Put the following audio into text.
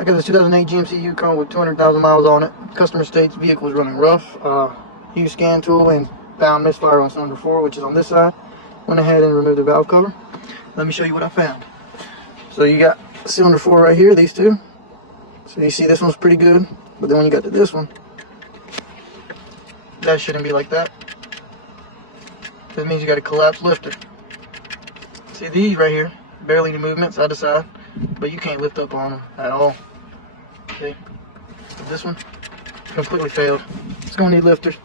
I got this 2008 GMC Yukon with 200,000 miles on it. Customer states vehicle is running rough. Used scan tool and found misfire on cylinder 4, which is on this side. Went ahead and removed the valve cover. Let me show you what I found. So you got cylinder 4 right here, these two. So you see this one's pretty good, but then when you got to this one, that shouldn't be like that. That means you got a collapsed lifter. See these right here, barely any movement side to side, but you can't lift up on them at all. Okay, this one completely failed. It's gonna need lifters.